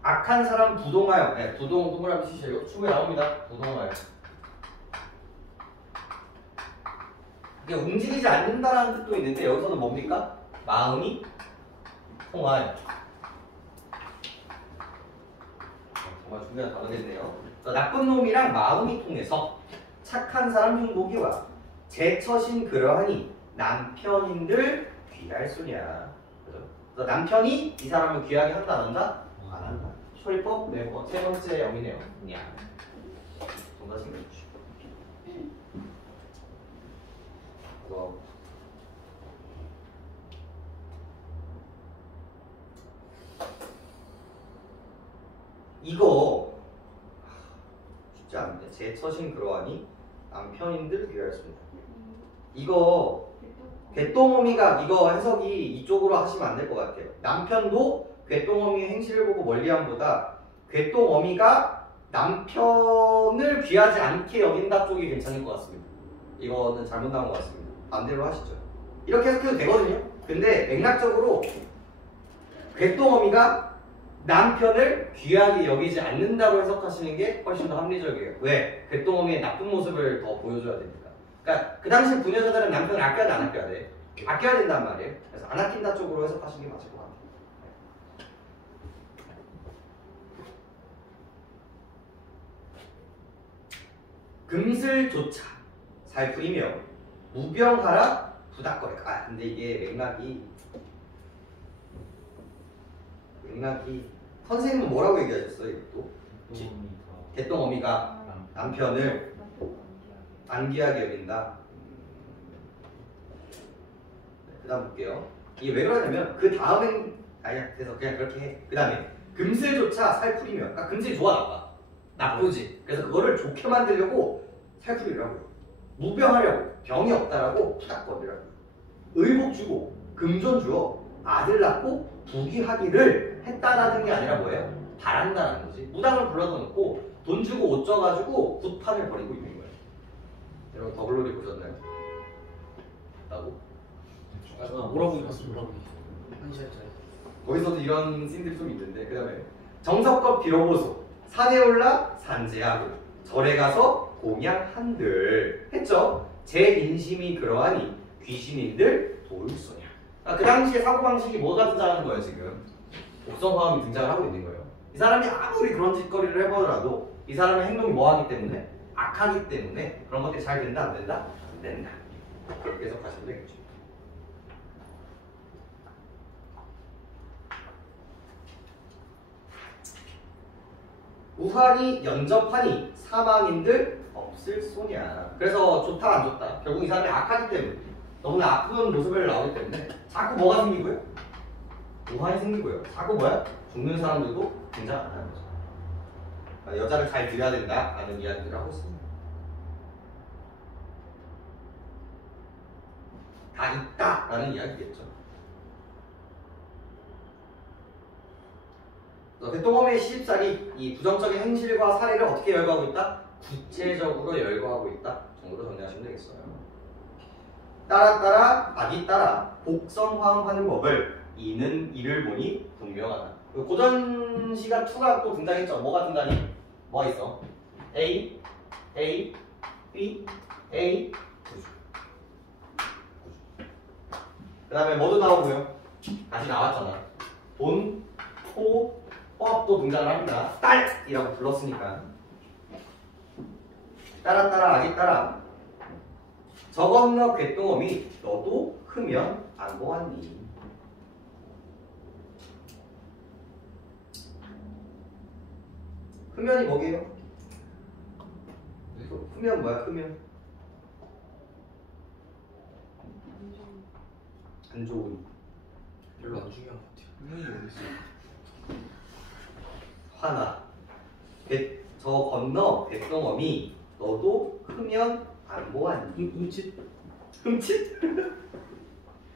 악한 사람 부동하여. 네, 부동 동그라미 치시죠. 충분히 나옵니다. 부동하여. 이게 움직이지 않는다라는 뜻도 있는데 여기서는 뭡니까? 마음이 통하여. 정말 중요한 단어겠네요. 나쁜 놈이랑 마음이 통해서 착한 사람 흉보기와 제처신 그러하니 남편인들 귀할 소냐. 그래서 남편이 이 사람을 귀하게 한다 안 한다? 안 한다. 소리법 네 번. 세 번째 영이네요. 냐. 정답 생각해주시고. 이거 쉽지 않은데 제처신 그러하니 남편인들 귀하였습니다. 이거 궤동어미가 이거 해석이 이쪽으로 하시면 안 될 것 같아요. 남편도 궤동어미의 행실을 보고 멀리함보다 궤동어미가 남편을 귀하지 않게 여긴다 쪽이 괜찮을 것 같습니다. 이거는 잘못 나온 것 같습니다. 반대로 하시죠. 이렇게 해석해도 되거든요. 근데 맥락적으로 궤동어미가 남편을 귀하게 여기지 않는다고 해석하시는 게 훨씬 더 합리적이에요. 왜? 궤동어미의 나쁜 모습을 더 보여줘야 되니까. 그러니까 그 당시 부녀자들은 남편을 아껴야 돼, 안 아껴야 돼? 아껴야 된단 말이에요. 그래서 안 아낀다 쪽으로 해석하시는 게 맞을 것 같아요. 금슬조차 살풀이며 무병하라 부닥거리가. 아 근데 이게 맥락이 선생님은 뭐라고 얘기하셨어요? 이것도 궤동어미가 남편을 안 귀하게 여긴다. 그 다음 볼게요. 이게 왜 그러냐면 그 다음엔 아니야. 그래서 그냥 그렇게 해. 그 다음에 금슬조차 살풀이며. 그러니까 금슬이 좋아 나빠? 나쁘지. 그래서 그거를 좋게 만들려고 살풀이라고요. 무병하려고. 병이 없다라고 부닥거리라고. 의복 주고 금전 주어 아들 낳고 부귀하기를 했다라는 게 아니라 뭐예요? 바란다라는 거지. 무당을 불러다 놓고 돈 주고 옷 줘가지고 굿판을 벌이고 있는 거예요. 여러분 더글로리 보셨나요? 라고? 뭐라고 입었어? 뭐라고? 한 시간짜리. 거기서도 이런 씬들이 좀 있는데 그 다음에 정석껏 빌어보소 산에 올라 산제하고 절에 가서 공양한들 했죠. 제 인심이 그러하니 귀신인들 도울소냐. 그 당시에 사고방식이 뭐가 등장하는 거예요 지금? 옥성화음이 등장을 하고 있는 거예요. 이 사람이 아무리 그런 짓거리를 해보더라도 이 사람의 행동이 뭐하기 때문에? 악하기 때문에 그런 것들이 잘 된다 안 된다? 안 된다. 그렇게 해석하시면 되겠죠. 우환이 연접하니 사망인들 없을 소냐. 그래서 좋다 안 좋다. 결국 이 사람이 악하기 때문에 너무나 아픈 모습을 나오기 때문에 자꾸 뭐가 생기고요? 우환이 생기고요. 자꾸 뭐야? 죽는 사람들도 등장 안 하는 거죠. 그러니까 여자를 잘 들여야 된다 라는 이야기를 하고 있습니다. 다 있다 라는 이야기겠죠. 궤동어미의 시집살이 이 부정적인 행실과 사례를 어떻게 열거하고 있다? 구체적으로 열거하고 있다 정도로 정리하시면 되겠어요. 따라 악이 따라 복성화음하는 법을 이는 이를 보니 분명하다. 고전시가 2가 또 등장했죠. 뭐가 등장해? 뭐가 있어? A, A, B, A, 구주. 그 다음에 뭐도 나오고요. 다시 나왔잖아. 돈, 호, 법도 등장을 합니다. 딸이라고 불렀으니까. 따라 따라 아기 따라. 저 건너 곶동어미 너도 크면 안 보았니? 흡면이 뭐게요? 흡면 뭐야? 흡면 안 좋은 별로 안 중요한 것 같아요. 분명히 어딨어요? 화나. 저 건너 곶동어미 너도 크면 안 보았니? 흠칫. 흠칫?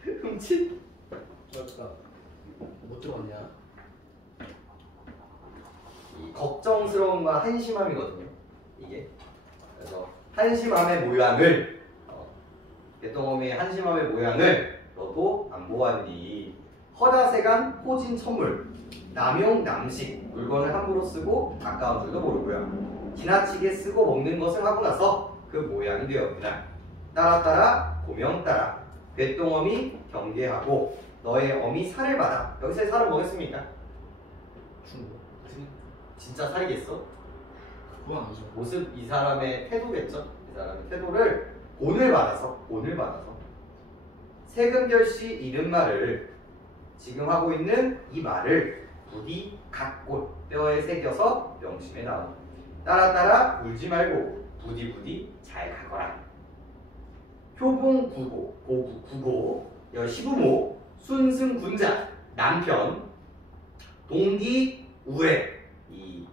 흠칫? 아까 못 들어갔냐? 이 걱정스러움과 한심함이거든요. 이게. 그래서 한심함의 모양을 곶동어미의 한심함의 모양을 너도 안 보았니? 허다세간 호진 천물 남용 남식 물건을 함부로 쓰고 가까운 줄도 모르고요. 지나치게 쓰고 먹는 것을 하고 나서 그 모양이 되었구나. 따라 따라 고명 따라 곶동어미 경계하고 너의 어미 살을 받아. 여기서의 살은 뭐겠습니까? 중국. 진짜 살이겠어? 그건 아니죠. 모습 이 사람의 태도겠죠? 이 사람의 태도를 본을 받아서 세금 결시 이른 말을 지금 하고 있는 이 말을 부디 각골 뼈에 새겨서 명심해 나오. 따라 따라 울지 말고 부디 부디 잘 가거라. 효봉 구고 시부모 순승 군자 남편 동기 우애 이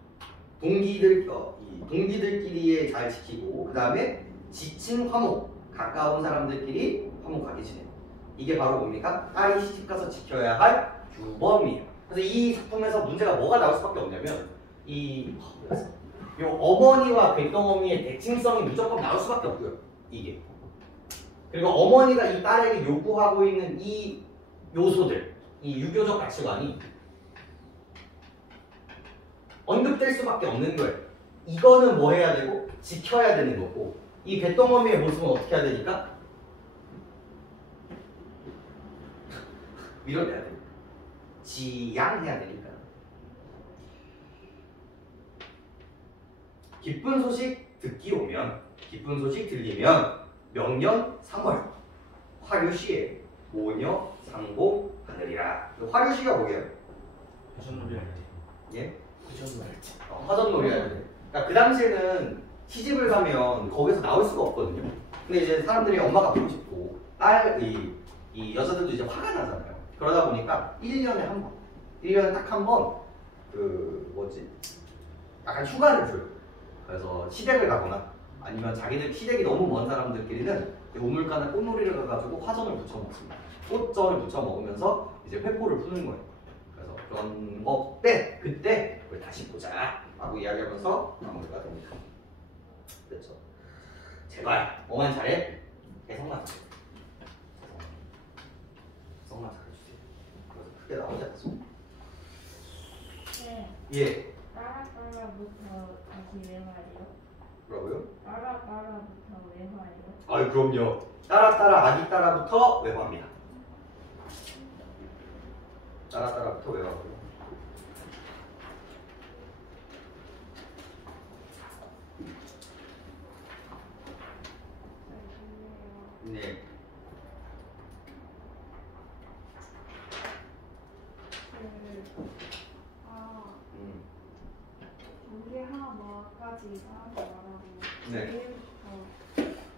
동기들끼리에 잘 지키고 그 다음에 지친 화목 가까운 사람들끼리 화목하게 지내고 이게 바로 뭡니까? 딸이 시집가서 지켜야 할 규범이에요. 그래서 이 작품에서 문제가 뭐가 나올 수밖에 없냐면 이 어머니와 곶동어미의 대칭성이 무조건 나올 수밖에 없고요. 이게 그리고 어머니가 이 딸에게 요구하고 있는 이 요소들 이 유교적 가치관이 언급될 수밖에 없는 거예요. 이거는 뭐 해야 되고 지켜야 되는 거고 이 곶동어미의 모습은 어떻게 해야 되니까? 밀어내야 되니까 지양해야 되니까. 기쁜 소식 듣기 오면 기쁜 소식 들리면 명년 3월 화류시에 모녀 상봉하느리라. 화류시가 뭐예요? 화전놀이 할 때. 예? 화전놀이 할 때. 화전놀이 할 때. 그러니까 그 당시에는 시집을 가면 거기서 나올 수가 없거든요. 근데 이제 사람들이 엄마가 보고 싶고 이 여자들도 이제 화가 나잖아요. 그러다 보니까 1년에 한 번, 1년에 딱 한 번 약간 휴가를 줘요. 그래서 시댁을 가거나 아니면 자기들 시댁이 너무 먼 사람들끼리는 우물가나 꽃놀이를 가가지고 화전을 부쳐 먹습니다. 꽃전을 부쳐 먹으면서 이제 회포를 푸는 거예요. 그래서 그런 거 그때 우리 다시 보자 라고 이야기하면서 마무리가 됩니다. 그렇죠. 제발 뭐만 잘해? 개성만 잘해. 개성만 잘해주세요. 그래서 크게 나오지 않습니다. 네. 예. 따라따라부터 다시 외화예요? 뭐라고요? 따라따라부터 외화예요? 아유 그럼요. 따라따라 아기 따라부터 외화입니다. 따라따라부터 외화고요. 네. 문제하나까지 따라서 말하고 네. 내일부터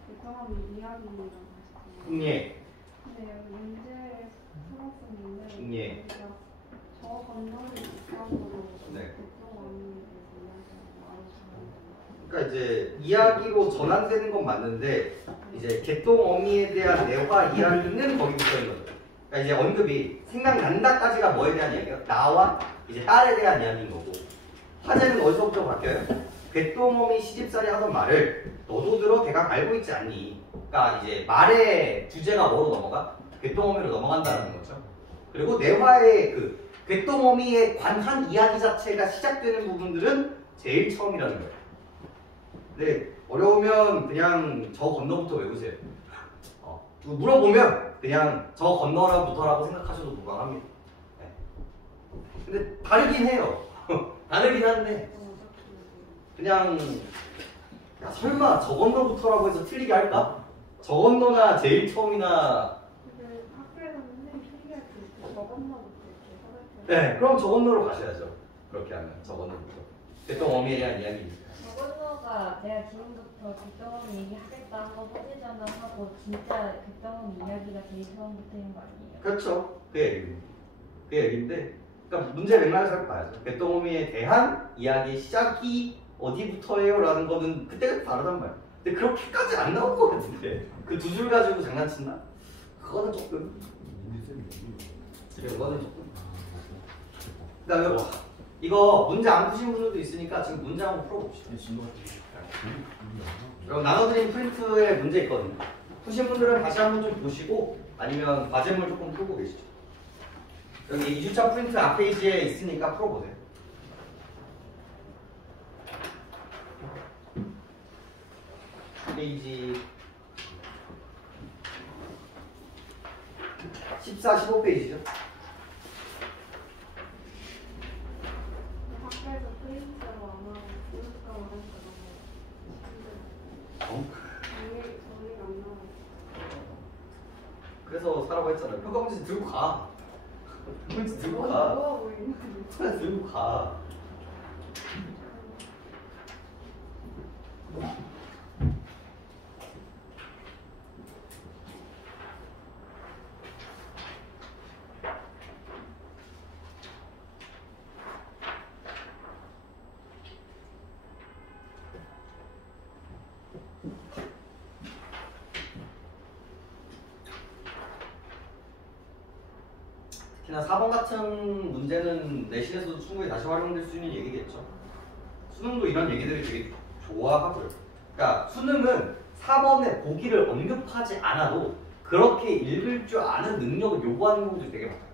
곶동어미 이야기라고 하셨어요. 예. 근데 여기 문제 수학생인데 예. 여기가 저 건너는 입장으로 네. 곶동어미에 대해서 그러니까 이제 이야기로 전환되는 건 맞는데 이제 곶동어미에 대한 내화 이야기는 거기부터인 거죠. 그러니까 이제 언급이 생각난다까지가 뭐에 대한 이야기예요? 나와 이제 딸에 대한 이야기인 거고 화제는 어디서부터 바뀌어요? 곶동어미 시집살이 하던 말을 너도 들어 대강 알고 있지 않니? 그러니까 이제 말의 주제가 뭐로 넘어가? 곶동어미로 넘어간다는 거죠. 그리고 내화의 그 궤동어미에 관한 이야기 자체가 시작되는 부분들은 제일 처음이라는 거예요. 네, 어려우면 그냥 저 건너부터 외우세요. 물어보면 그냥 저 건너라부터라고 생각하셔도 무방합니다. 네. 근데 다르긴 해요. 다르긴 한데 그냥 야, 설마 저 건너부터라고 해서 틀리게 할까? 저 건너나 제일 처음이나 근데 학교에서 선생님 필기할 때 저것만부터 이렇게 하라고. 네, 그럼 저 건너로 가셔야죠. 그렇게 하면 저 건너부터 궤동어미에 대한 이야기니까. 저건너가 내가 지금부터 귓덩어리 얘기하겠다 하고 소개 전환하고 진짜 귓덩어리 이야기가 제일 처음부터인 거 아니에요? 그렇죠. 그 얘기입니다. 그 얘기인데, 그러니까 문제 맥락을 잘 봐야죠. 궤동어미에 대한 이야기 시작이 어디부터예요? 라는 거는 그때그때 다르단 말이야. 근데 그렇게까지 안 나올 것 같은데 그 두 줄 가지고 장난친다? 그거는 조금 그거는 조금 그 다음에 이거 문제 안 푸신 분들도 있으니까 지금 문제 한번 풀어봅시다. 그럼 나눠드린 프린트에 문제 있거든요. 푸신 분들은 다시 한번 좀 보시고 아니면 과제물 조금 풀고 계시죠. 여기 2주차 프린트 앞페이지에 있으니까 풀어보세요. 페이지 14, 15페이지죠. 학교에서 프린트로 안 하고 교육감을 하니까 너무 힘들어요. 정리가 안 나와요. 그래서 사라고 했잖아요. 평가문제 들고 가. 문제 들고 가. 어려워 보이는 거. 들고 가. 특히나 4번 같은 문제는 내신에서도 충분히 다시 활용될 수 있는 얘기겠죠. 수능도 이런 얘기들이 되게 좋아하고요. 그러니까 수능은 4번에 보기를 언급하지 않아도 그렇게 읽을 줄 아는 능력을 요구하는 경우도 되게 많아요.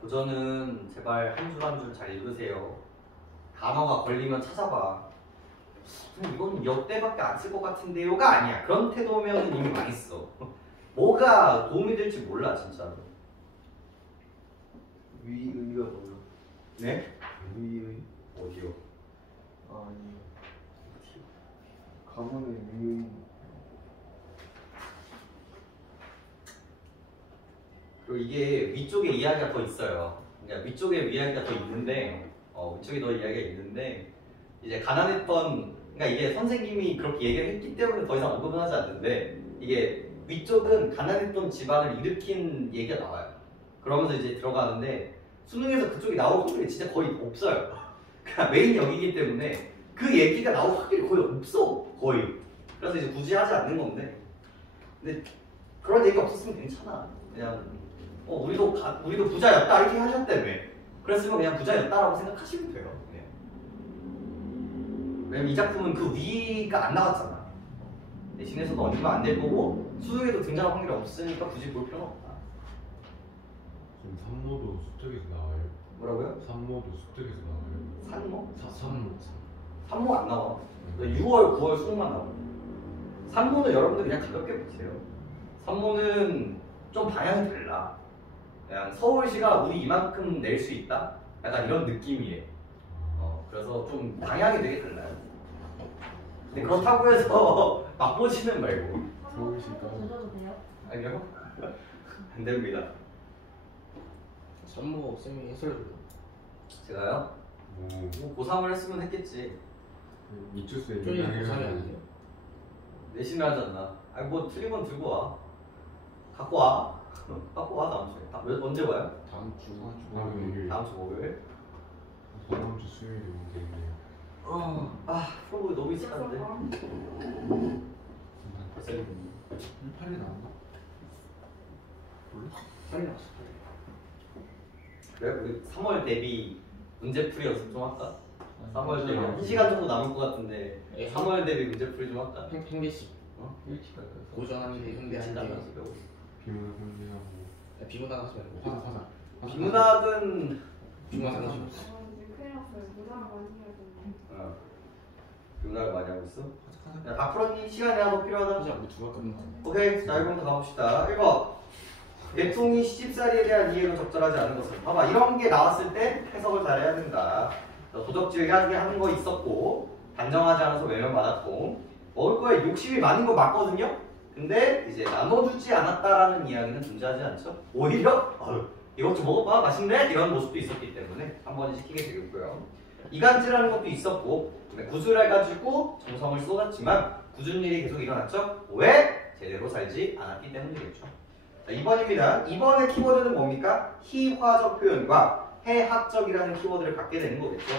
고전은 제발 한 줄 한 줄 잘 읽으세요. 단어가 걸리면 찾아봐. 이건 역대밖에 안 쓸 것 같은데요가 아니야. 그런 태도면 이미 망했어. 뭐가 도움이 될지 몰라 진짜로. 위의가 뭐요? 네? 위의. 어디요? 아니. 가문의 위의. 그리고 이게 위쪽에 이야기가 더 있어요. 그러니까 위쪽에 이야기가 더 있는데, 위쪽에 더 이야기가 있는데, 이제 가난했던, 그러니까 이게 선생님이 그렇게 얘기를 했기 때문에 더 이상 언급은 하지 않는데, 이게 위쪽은 가난했던 집안을 일으킨 얘기가 나와요. 그러면서 이제 들어가는데, 수능에서 그쪽이 나올 확률이 진짜 거의 없어요. 그러니까 메인 역이기 때문에 그 얘기가 나올 확률이 거의 없어. 거의. 그래서 이제 굳이 하지 않는 건데, 근데 그런 얘기가 없었으면 괜찮아. 그냥 우리도 부자였다 이렇게 하셨다며. 그랬으면 그냥 부자였다라고 생각하시면 돼요. 네. 왜냐면 이 작품은 그 위가 안 나왔잖아. 내신에서도 언급은 안 될 거고 수능에도 등장할 확률이 없으니까 굳이 볼 필요는 없다. 지금 산모도 수특에서 나와요. 뭐라고요? 산모도 수특에서 나와요. 산모? 산모. 산모 안 나와. 6월, 9월 수능만 나와. 산모는 여러분들 그냥 가볍게 보세요. 산모는 좀 방향이 달라. 그냥 서울시가 우리 이만큼 낼 수 있다? 약간 이런 느낌이에요. 그래서 좀 방향이 되게 달라요. 근데 그렇다고 해서 맛보지는 말고. 서울시가 조져도 돼요? 아니요. 안 됩니다. 산모 쌤이 해설해줘요. 제가요? 뭐 뭐 고3을 했으면 했겠지. 미추스에 쪼이 고3이 아니에요? 내신을 하지 않나? 아니 뭐 틀린 건 들고 와. 갖고 와. 갖고 와 다음 주에. 언제 와요? 다음 주. 다음 일요일 다음 주 목요일. 다음 주 수요일에 문제인데 아 프로그램 너무 익숙한데. 벌써 8일 나왔나? 몰라? 빨리 나왔어. 그래 우리 3월 데뷔 문제풀이 연습 좀 할까? 3월 데뷔 1시간 정도 남을 것 같은데 3월 데뷔 문제풀이 좀 할까? 한 개씩. 일찍 할까? 고전 한 개, 현대 한 개. 비문학 현대하고 비문학 하지 말고. 화사 비문학은 비문학 하지 말고. 아 이제 큰일 났어요. 문화가 많이 해야 되네. 비문학을 많이 하고 있어? 야, 다 풀었니? 시간이 하나 더 필요하다? 하지 않고 두가 끝나. 오케이 자 1번부터 가봅시다. 1번 대통이 시집살이에 대한 이해가 적절하지 않은 것은 봐봐 이런 게 나왔을 때 해석을 잘해야 된다. 도덕질하게 하는 거 있었고 단정하지 않아서 외면받았고 먹을 거에 욕심이 많은 거 맞거든요. 근데 이제 나눠주지 않았다라는 이야기는 존재하지 않죠. 오히려 이것 좀 먹어봐 맛있네 이런 모습도 있었기 때문에 한 번 시키게 되겠고요. 이간질하는 것도 있었고 구슬을 가지고 정성을 쏟았지만 굳은 일이 계속 일어났죠. 왜? 제대로 살지 않았기 때문이겠죠. 자, 2번입니다. 2번의 키워드는 뭡니까? 희화적 표현과 해학적이라는 키워드를 갖게 되는 거겠죠.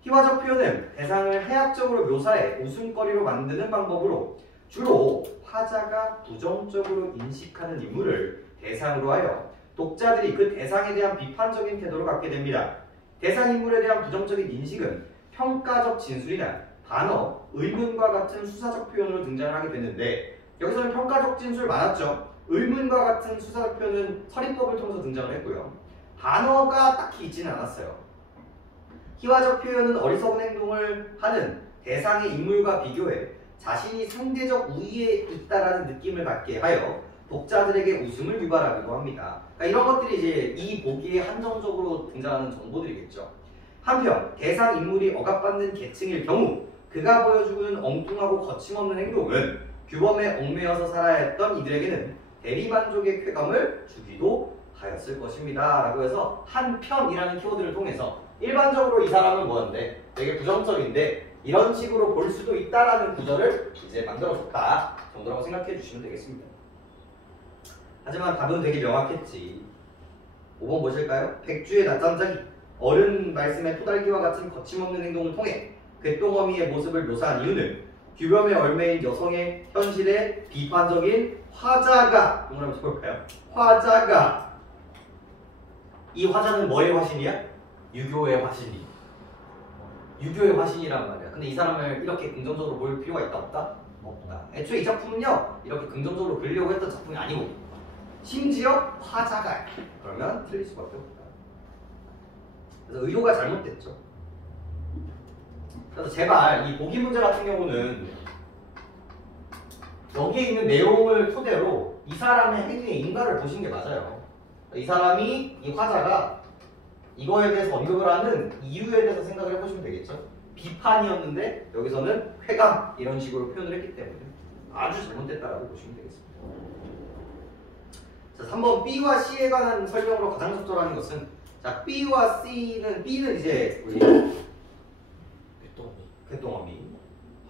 희화적 표현은 대상을 해학적으로 묘사해 웃음거리로 만드는 방법으로 주로 화자가 부정적으로 인식하는 인물을 대상으로 하여 독자들이 그 대상에 대한 비판적인 태도를 갖게 됩니다. 대상 인물에 대한 부정적인 인식은 평가적 진술이나 반어, 의문과 같은 수사적 표현으로 등장을 하게 되는데 여기서는 평가적 진술 많았죠. 의문과 같은 수사적 표현은 서리법을 통해서 등장을 했고요. 반어가 딱히 있지는 않았어요. 희화적 표현은 어리석은 행동을 하는 대상의 인물과 비교해 자신이 상대적 우위에 있다라는 느낌을 갖게 하여 독자들에게 웃음을 유발하기도 합니다. 그러니까 이런 것들이 이제 이 보기에 한정적으로 등장하는 정보들이겠죠. 한편 대상 인물이 억압받는 계층일 경우 그가 보여주는 엉뚱하고 거침없는 행동은 규범에 얽매여서 살아야 했던 이들에게는 대리만족의 쾌감을 주기도 하였을 것입니다. 라고 해서 한편이라는 키워드를 통해서 일반적으로 이 사람은 뭐였는데 되게 부정적인데 이런 식으로 볼 수도 있다라는 구절을 이제 만들어줬다 정도라고 생각해 주시면 되겠습니다. 하지만 답은 되게 명확했지. 5번 보실까요? 백주의 낮잠자기 어른 말씀의 토달기와 같은 거침없는 행동을 통해 궤똥어미의 모습을 묘사한 이유는 규범에 얽매인 여성의 현실에 비판적인 화자가 동그라미 쳐볼까요? 화자가 이 화자는 뭐의 화신이야? 유교의 화신이 유교의 화신이란 말이야. 근데 이 사람을 이렇게 긍정적으로 볼 필요가 있다 없다? 없다. 애초에 이 작품은요 이렇게 긍정적으로 그리려고 했던 작품이 아니고 심지어 화자가 그러면 틀릴 수밖에 없다. 그래서 의도가 잘못됐죠. 그래서 제발 이 보기 문제 같은 경우는 여기에 있는 내용을 토대로 이 사람의 행위의 인과를 보시는 게 맞아요. 이 사람이 이 화자가 이거에 대해서 언급을 하는 이유에 대해서 생각을 해보시면 되겠죠. 비판이었는데 여기서는 쾌감 이런 식으로 표현을 했기 때문에 아주 잘못됐다라고 보시면 되겠습니다. 자, 3번 B와 C에 관한 설명으로 가장 적절한 것은 자 B와 C는 B는 이제 우리 궤똥어미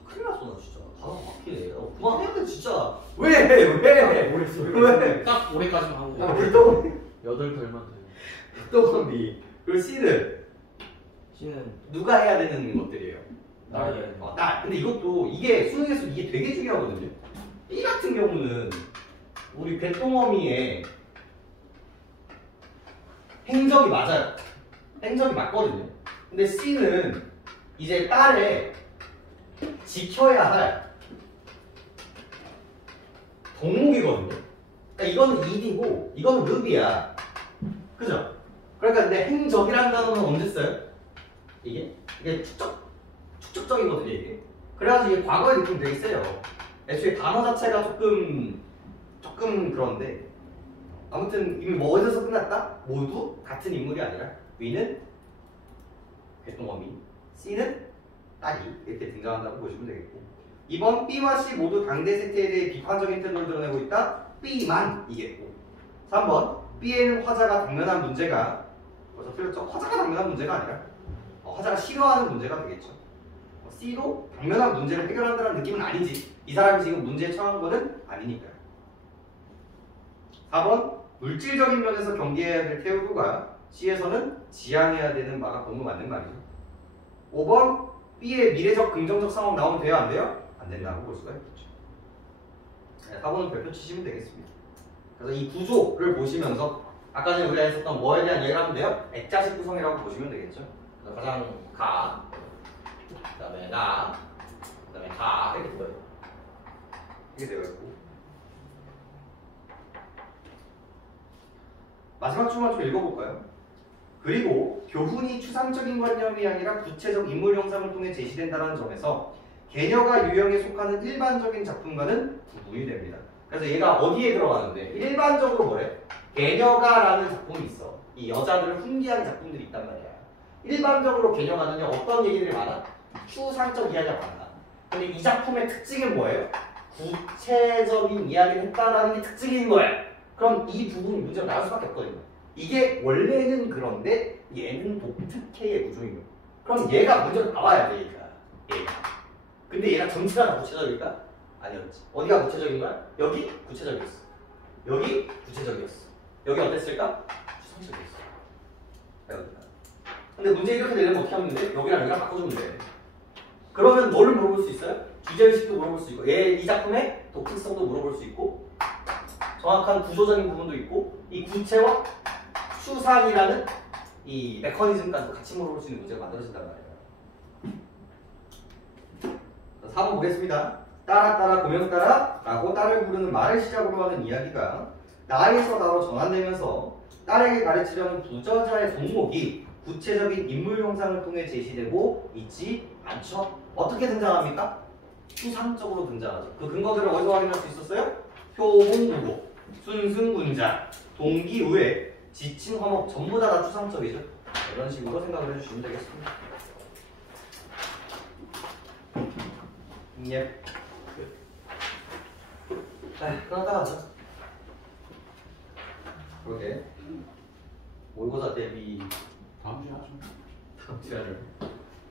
큰일 났어 나 진짜 단어 막히네. 그만해야 돼 진짜. 왜? 딱 올해까지만 하고. 궤똥어미 8달만 돼요. 궤똥어미 그리고 C는 C는 누가 해야 되는 것들이에요? 딸. 딸. 근데 이것도 이게 수능에서 이게 되게 중요하거든요. B 같은 경우는 우리 궤똥어미의 행적이 맞아요. 행적이 맞거든요. 근데 C는 이제 딸의 지켜야 할 덕목이거든요. 그러니까 이거는 일이고 이거는 읍이야. 그죠? 그러니까 근데 행적이라는 단어는 언제 써요? 이게 축적적이거든요 이게. 그래가지고 이게 과거의 느낌 되게 세요. 애초에 단어 자체가 조금 그런데 아무튼 이미 뭐 어디서 끝났다? 모두 같은 인물이 아니라 위는 궤똥어미, C는 딸이 이렇게 등장한다고 보시면 되겠고 2번 B와 C 모두 당대 세태에 대해 비판적인 태도를 드러내고 있다. B만 이겠고 3번 B에는 화자가 당면한 문제가 벌써 틀렸죠? 화자가 당면한 문제가 아니라 화자가 싫어하는 문제가 되겠죠. C도 당면한 문제를 해결한다는 느낌은 아니지. 이 사람이 지금 문제에 처한 거는 아니니까요. 4번 물질적인 면에서 경계해야 될 태우가 C에서는 지향해야 되는 바가 너무 맞는 말이죠. 5번 B의 미래적 긍정적 상황 나오면 돼요? 안 돼요? 안 된다고 볼 수가 있겠죠. 네, 4번은 별표 치시면 되겠습니다. 그래서 이 구조를 보시면서 아까 전에 우리가 했었던 뭐에 대한 얘기를 하면 돼요? 액자식 구성이라고 보시면 되겠죠. 그래서 가장 가, 그 다음에 나, 그 다음에 가 이렇게 되어 있고 이렇게 되어 있고 마지막 줄만 좀 읽어볼까요? 그리고 교훈이 추상적인 관념이 아니라 구체적 인물 형상을 통해 제시된다는 점에서 개녀가 유형에 속하는 일반적인 작품과는 구분이 됩니다. 그래서 얘가 어디에 들어가는데 일반적으로 뭐래? 개녀가라는 작품이 있어. 이 여자들을 훈계하는 작품들이 있단 말이야. 일반적으로 개녀가는요 어떤 얘기들이 많아? 추상적 이야기가 많아. 근데 이 작품의 특징은 뭐예요? 구체적인 이야기를 했다라는 게 특징인 거예요. 그럼 이 부분이 문제가 나올 수밖에 없거든요. 이게 원래는 그런데 얘는 독특해의 구조인 거예요. 그럼 얘가 먼저 나와야 돼, 얘가. 근데 얘가 전체가 다 구체적일까? 아니었지. 어디가 구체적인 거야? 여기 구체적이었어. 여기 구체적이었어. 여기 어땠을까? 추상적이었어. 근데 문제 이렇게 되려면 어떻게 하면 돼? 여기랑 여기랑 바꿔주면 돼. 그러면 뭐를 물어볼 수 있어요? 주제의식도 물어볼 수 있고 이 작품의 독특성도 물어볼 수 있고 정확한 구조적인 부분도 있고 이 구체와 추상이라는 이 메커니즘까지 같이 물어볼 수 있는 문제가 만들어진단 말이에요. 4번 보겠습니다. 따라 고명 따라 라고 딸을 부르는 말을 시작으로 하는 이야기가 나에서 나로 전환되면서 딸에게 가르치려는 부저자의 종목이 구체적인 인물 형상을 통해 제시되고 있지 않죠? 어떻게 등장합니까? 추상적으로 등장하죠. 그 근거들을 어디서 확인할 수 있었어요? 효홍우고, 순승군자, 동기우회, 지칭, 화목 전부 다 추상적이죠. 이런 식으로 생각을 해주시면 되겠습니다. 예. 그러다 하자. 그러게. 모의고사 대비 다음 주에 하죠. 다음 주에 하죠.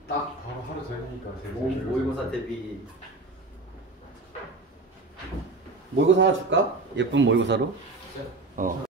딱 바로 하루 전이니까 제일 모의고사 대비 모의고사 하나 줄까? 예쁜 모의고사로?